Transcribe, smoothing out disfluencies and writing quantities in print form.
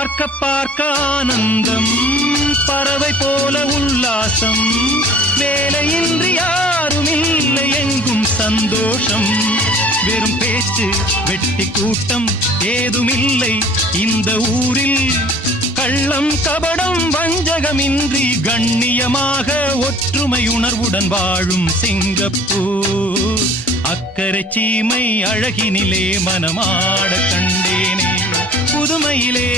பார்க்க பார்க்க ஆனந்தம், பறவை போல உல்லாசம், வேலையின்றி யாரும் இல்லை எங்கும் சந்தோஷம். வெறும் பேச்சு வெட்டி கூட்டம் ஏதுமில்லை இந்த ஊரில். கள்ளம் கபடம் வஞ்சகமின்றி கண்ணியமாக ஒற்றுமை உணர்வுடன் வாழும் சிங்கப்பூர். அக்கரை சீமை அழகினிலே மனமாட கண்டேனே புதுமையிலே